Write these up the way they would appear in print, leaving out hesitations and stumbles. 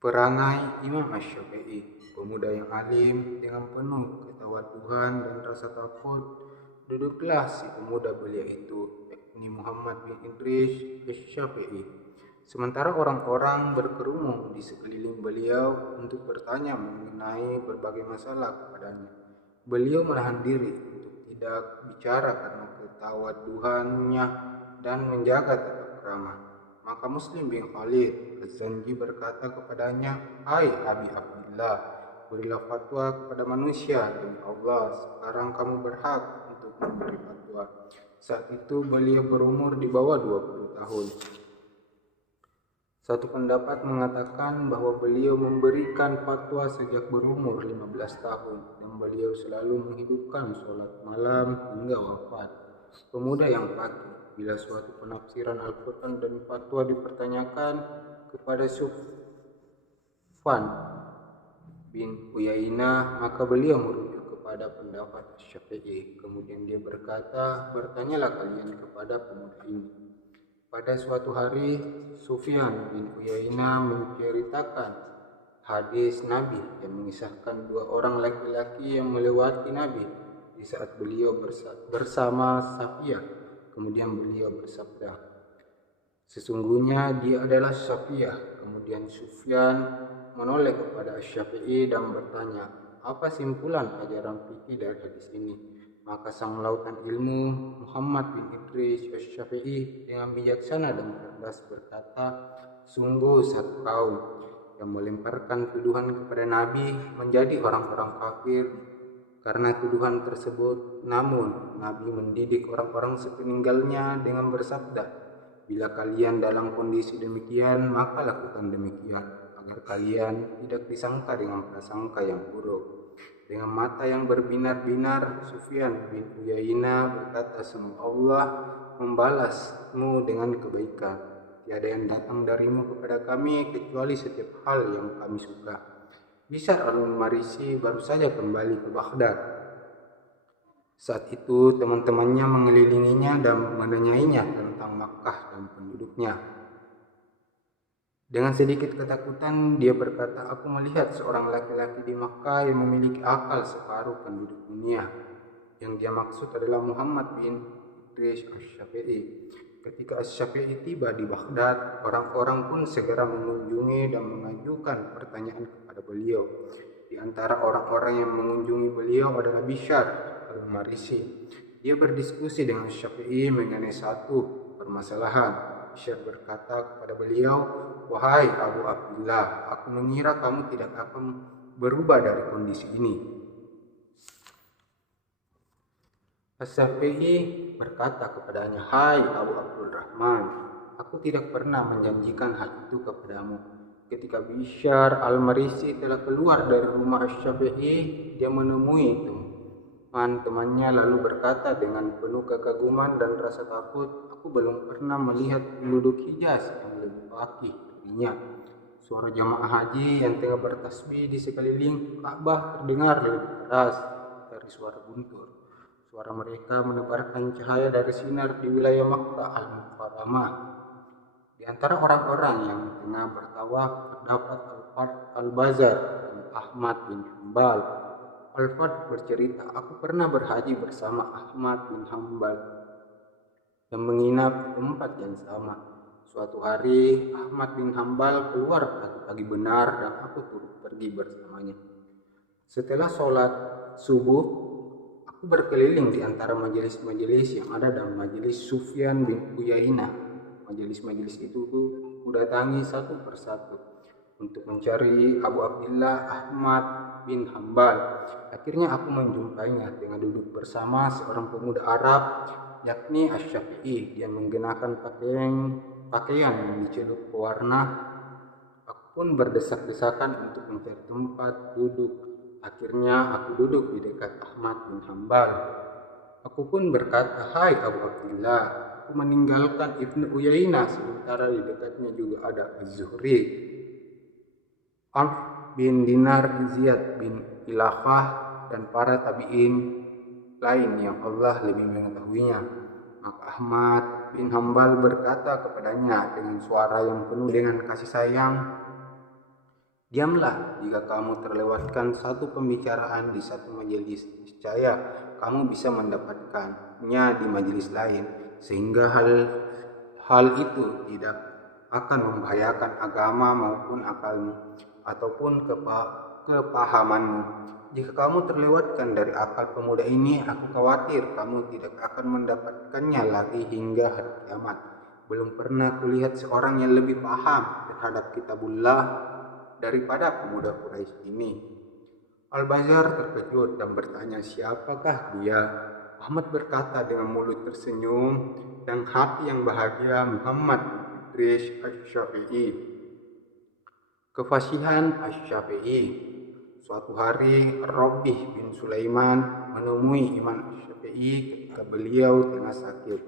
Perangai Imam Asy-Syafi'i, pemuda yang alim dengan penuh ketawaduan dan rasa takut. Duduklah si pemuda belia itu, yakni Muhammad bin Idris Asy-Syafi'i. Sementara orang-orang berkerumun di sekeliling beliau untuk bertanya mengenai berbagai masalah kepadanya. Beliau menahan diri untuk tidak bicara karena ketawaduannya dan menjaga tetap ramah. Maka Muslim bin Khalid Az-Zanji berkata kepadanya, "Hai Abi Abdullah, berilah fatwa kepada manusia demi Allah. Sekarang kamu berhak untuk memberi fatwa." Saat itu beliau berumur di bawah 20 tahun. Satu pendapat mengatakan bahwa beliau memberikan fatwa sejak berumur 15 tahun dan beliau selalu menghidupkan sholat malam hingga wafat. Pemuda yang patuh. Bila suatu penafsiran Al-Quran dan fatwa dipertanyakan kepada Sufyan bin Uyainah, maka beliau merujuk kepada pendapat Syafi'i. Kemudian dia berkata, "Bertanyalah kalian kepada pemuda ini." Pada suatu hari, Sufyan bin Uyainah menceritakan hadis Nabi yang mengisahkan dua orang laki-laki yang melewati Nabi di saat beliau bersama Safiyah. Kemudian beliau bersabda, "Sesungguhnya dia adalah Safiyah." Kemudian Sufyan menoleh kepada Asy-Syafi'i dan bertanya, "Apa simpulan ajaran fikih dari hadis ini?" Maka sang lautan ilmu Muhammad bin Idris Asy-Syafi'i dengan bijaksana dan cerdas berkata, "Sungguh satu kaum yang melemparkan tuduhan kepada Nabi menjadi orang-orang kafir karena tuduhan tersebut. Namun Nabi mendidik orang-orang sepeninggalnya dengan bersabda, 'Bila kalian dalam kondisi demikian, maka lakukan demikian, agar kalian tidak disangka dengan prasangka yang buruk.'" Dengan mata yang berbinar-binar, Sufyan bin Uyainah berkata, "Semoga Allah membalasmu dengan kebaikan. Tiada yang datang darimu kepada kami kecuali setiap hal yang kami suka." Bishr al-Marisi baru saja kembali ke Baghdad. Saat itu teman-temannya mengelilinginya dan menanyainya tentang Makkah dan penduduknya. Dengan sedikit ketakutan dia berkata, "Aku melihat seorang laki-laki di Makkah yang memiliki akal separuh penduduk dunia." Yang dia maksud adalah Muhammad bin Idris Asy-Syafi'i. Ketika Asy-Syafi'i tiba di Baghdad, orang-orang pun segera mengunjungi dan mengajukan pertanyaan kepada beliau. Di antara orang-orang yang mengunjungi beliau adalah Bishr al-Marisi. Dia berdiskusi dengan Asy-Syafi'i mengenai satu permasalahan. Bishr berkata kepada beliau, "Wahai Abu Abdullah, aku mengira kamu tidak akan berubah dari kondisi ini." Asy-Syafi'i berkata kepadanya, "Hai Abu Abdurrahman, aku tidak pernah menjanjikan hal itu kepadamu." Ketika Bishr al-Marisi telah keluar dari rumah Asy-Syafi'i, dia menemui teman-temannya lalu berkata dengan penuh kekaguman dan rasa takut, "Aku belum pernah melihat penduduk Hijaz yang lebih fakih darinya." Suara jamaah haji yang tengah bertasbih di sekeliling Ka'bah terdengar lebih keras dari suara guntur. Suara mereka menebarkan cahaya dari sinar di wilayah Makkah al-Mukarramah. Di antara orang-orang yang tengah bertawaf terdapat Al-Fadl Al-Bazar dan Ahmad bin Hanbal. Al-Fadl bercerita, "Aku pernah berhaji bersama Ahmad bin Hanbal dan menginap di tempat yang sama. Suatu hari Ahmad bin Hanbal keluar pagi-pagi benar dan aku turut pergi bersamanya. Setelah sholat subuh, aku berkeliling di antara majelis-majelis yang ada dan majelis Sufyan bin Uyainah. Majelis-majelis itu ku datangi satu persatu untuk mencari Abu Abdullah Ahmad bin Hanbal. Akhirnya aku menjumpainya dengan duduk bersama seorang pemuda Arab, yakni Asy-Syafi'i. Dia mengenakan pakaian yang dicelup pewarna. Aku pun berdesak-desakan untuk mencari tempat duduk. Akhirnya aku duduk di dekat Ahmad bin Hanbal. Aku pun berkata, "Hai Abu Abdullah, aku meninggalkan Ibnu Uyainah, sementara di dekatnya juga ada Az-Zuhri, Amr bin Dinar, Ziyad bin Ilafah, dan para tabi'in lain yang Allah lebih mengetahuinya." Maka Ahmad bin Hanbal berkata kepadanya dengan suara yang penuh dengan kasih sayang, Diamlah jika kamu terlewatkan satu pembicaraan di satu majelis, niscaya kamu bisa mendapatkannya di majelis lain, sehingga hal itu tidak akan membahayakan agama maupun akalmu ataupun kepahamanmu. Jika kamu terlewatkan dari akal pemuda ini, aku khawatir kamu tidak akan mendapatkannya lagi hingga hari kiamat. Belum pernah kulihat seorang yang lebih paham terhadap kitabullah daripada pemuda Quraisy ini. Al-Bazar terkejut dan bertanya, siapakah dia? Ahmad berkata dengan mulut tersenyum dan hati yang bahagia, Muhammad bin Idris Asy-Syafi'i. Kefasihan Asy-Syafi'i. Suatu hari Rabi' bin Sulaiman menemui Imam Asy-Syafi'i ketika beliau tengah sakit.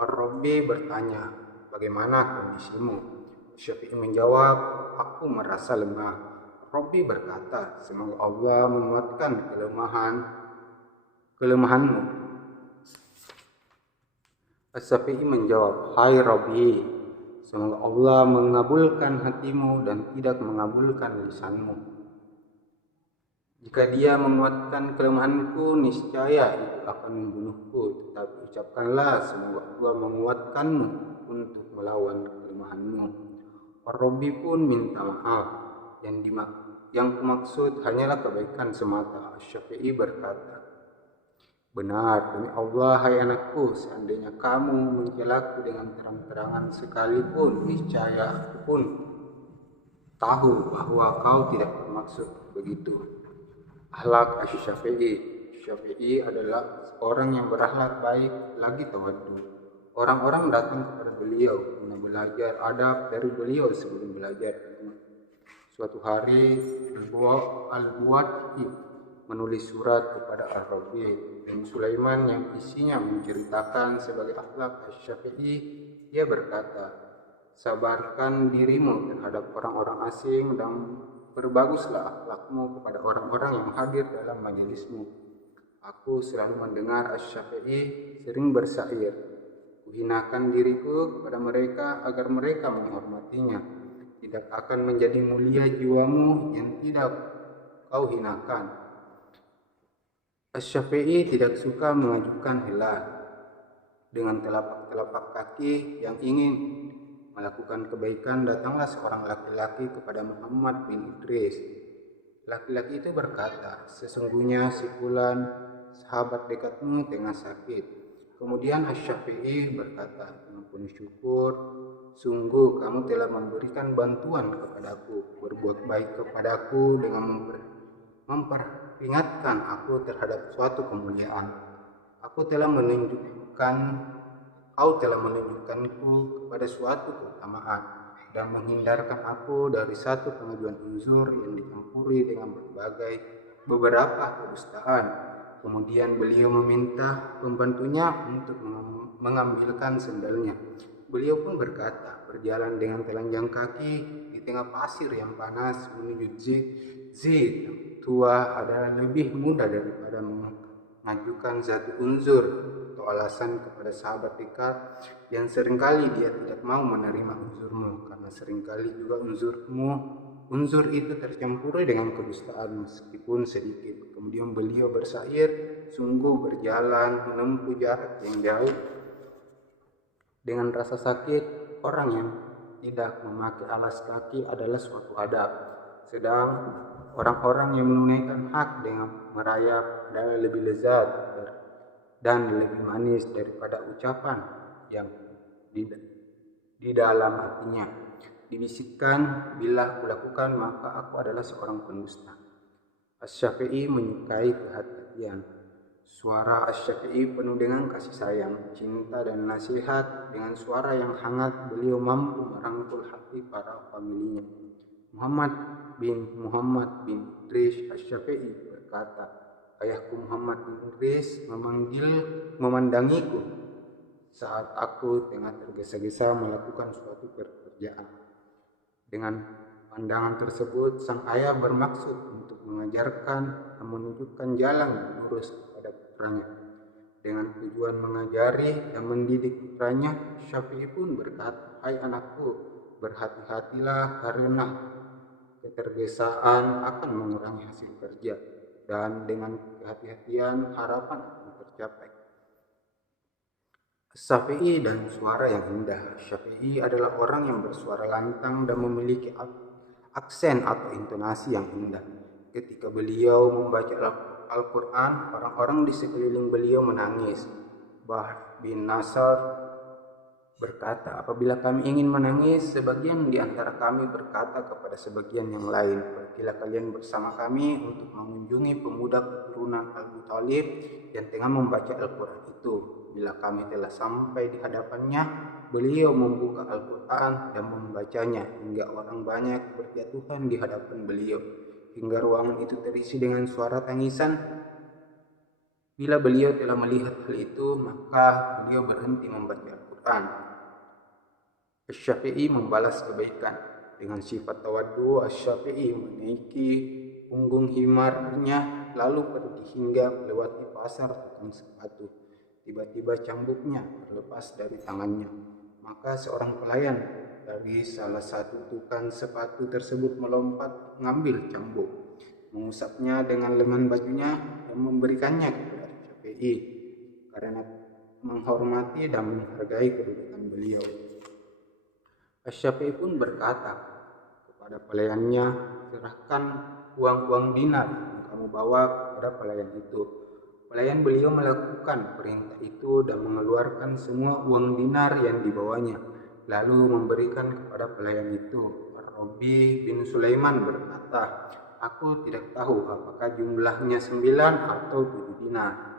Ar-Rabi' bertanya, bagaimana kondisimu? Syafi'i menjawab, aku merasa lemah. Robi berkata, semoga Allah menguatkan kelemahanmu. Syafi'i menjawab, hai Robi, semoga Allah mengabulkan hatimu dan tidak mengabulkan lisanmu. Jika dia menguatkan kelemahanku, niscaya itu akan membunuhku. Tetapi ucapkanlah, semoga Allah menguatkanmu untuk melawan kelemahanmu. Robi pun minta maaf. Yang kumaksud hanyalah kebaikan semata. Syafi'i berkata, benar, demi Allah, hai anakku, seandainya kamu mencelaku dengan terang-terangan sekalipun, niscaya aku pun tahu bahwa kau tidak bermaksud begitu. Akhlak Asy-Syafi'i. Syafi'i adalah seorang yang berakhlak baik lagi tawadhu. Orang-orang datang kepada beliau untuk belajar adab dari beliau sebelum belajar ilmu. Suatu hari Al-Buwati menulis surat kepada Ar-Rabi' bin Sulaiman yang isinya menceritakan sebagai akhlak Asy-Syafi'i. Dia berkata, sabarkan dirimu terhadap orang-orang asing dan berbaguslah akhlakmu kepada orang-orang yang hadir dalam majelismu. Aku selalu mendengar Asy-Syafi'i sering bersair, kuhinakan diriku kepada mereka agar mereka menghormatinya. Tidak akan menjadi mulia jiwamu yang tidak kau hinakan. Asy-Syafi'i tidak suka mengajukan hilal. Dengan telapak kaki yang ingin melakukan kebaikan, datanglah seorang laki-laki kepada Muhammad bin Idris. Laki-laki itu berkata, sesungguhnya si fulan, sahabat dekatmu, tengah sakit. Kemudian Asy-Syafi'i berkata, ampun syukur, sungguh kamu telah memberikan bantuan kepadaku, berbuat baik kepadaku dengan memperingatkan aku terhadap suatu kemuliaan. Kau telah menunjukkanku kepada suatu keutamaan dan menghindarkan aku dari satu pengajuan uzur yang dicampuri dengan beberapa kedustaan. Kemudian beliau meminta pembantunya untuk mengambilkan sendalnya. Beliau pun berkata, berjalan dengan telanjang kaki di tengah pasir yang panas menuju Zid tua adalah lebih mudah daripada mengajukan satu unzur atau alasan kepada sahabat dekat yang seringkali dia tidak mau menerima unzurmu, karena seringkali juga unzur itu tercampuri dengan kedustaan meskipun sedikit. Kemudian beliau bersair, sungguh berjalan menempuh jarak yang jauh dengan rasa sakit. Orang yang tidak memakai alas kaki adalah suatu adab, sedang orang-orang yang menunaikan hak dengan merayap adalah lebih lezat dan lebih manis daripada ucapan yang di dalam hatinya. Dibisikkan, bila aku lakukan maka aku adalah seorang pendusta. Asy-Syafi'i menyukai kehati-hatian. Suara Asy-Syafi'i penuh dengan kasih sayang, cinta dan nasihat. Dengan suara yang hangat beliau mampu merangkul hati para familinya. Muhammad bin Idris Asy-Syafi'i berkata, ayahku Muhammad bin Idris memandangiku saat aku tengah tergesa-gesa melakukan suatu pekerjaan. Dengan pandangan tersebut, sang ayah bermaksud untuk mengajarkan dan menunjukkan jalan yang lurus kepada putranya. Dengan tujuan mengajari dan mendidik putranya, Syafi'i pun berkata, hai anakku, berhati-hatilah karena Ketergesaan akan mengurangi hasil kerja, dan dengan kehati-hatian harapan akan tercapai. Syafi'i dan suara yang indah. Syafi'i adalah orang yang bersuara lantang dan memiliki aksen atau intonasi yang indah. Ketika beliau membaca Al-Quran, orang-orang di sekeliling beliau menangis. Bah bin Nasr berkata, apabila kami ingin menangis, sebagian di antara kami berkata kepada sebagian yang lain, pergilah kalian bersama kami untuk mengunjungi pemuda keturunan Abu Thalib yang tengah membaca Al-Quran itu. Bila kami telah sampai di hadapannya, beliau membuka Al-Quran dan membacanya hingga orang banyak berjatuhan di hadapan beliau, hingga ruangan itu terisi dengan suara tangisan. Bila beliau telah melihat hal itu, maka beliau berhenti membaca Al-Quran. Asy-Syafi'i membalas kebaikan dengan sifat tawaddu. Asy-Syafi'i menaiki punggung himarnya lalu pergi hingga melewati pasar tukang sepatu. Tiba-tiba cambuknya terlepas dari tangannya. Maka seorang pelayan dari salah satu tukang sepatu tersebut melompat mengambil cambuk, mengusapnya dengan lengan bajunya dan memberikannya kepada Syafi'i karena menghormati dan menghargai kedudukan beliau. Asy-Syafi'i pun berkata kepada pelayannya, serahkan uang-uang dinar yang kamu bawa kepada pelayan itu. Pelayan beliau melakukan perintah itu dan mengeluarkan semua uang dinar yang dibawanya, lalu memberikan kepada pelayan itu. Rabi bin Sulaiman berkata, aku tidak tahu apakah jumlahnya 9 atau 7 dinar.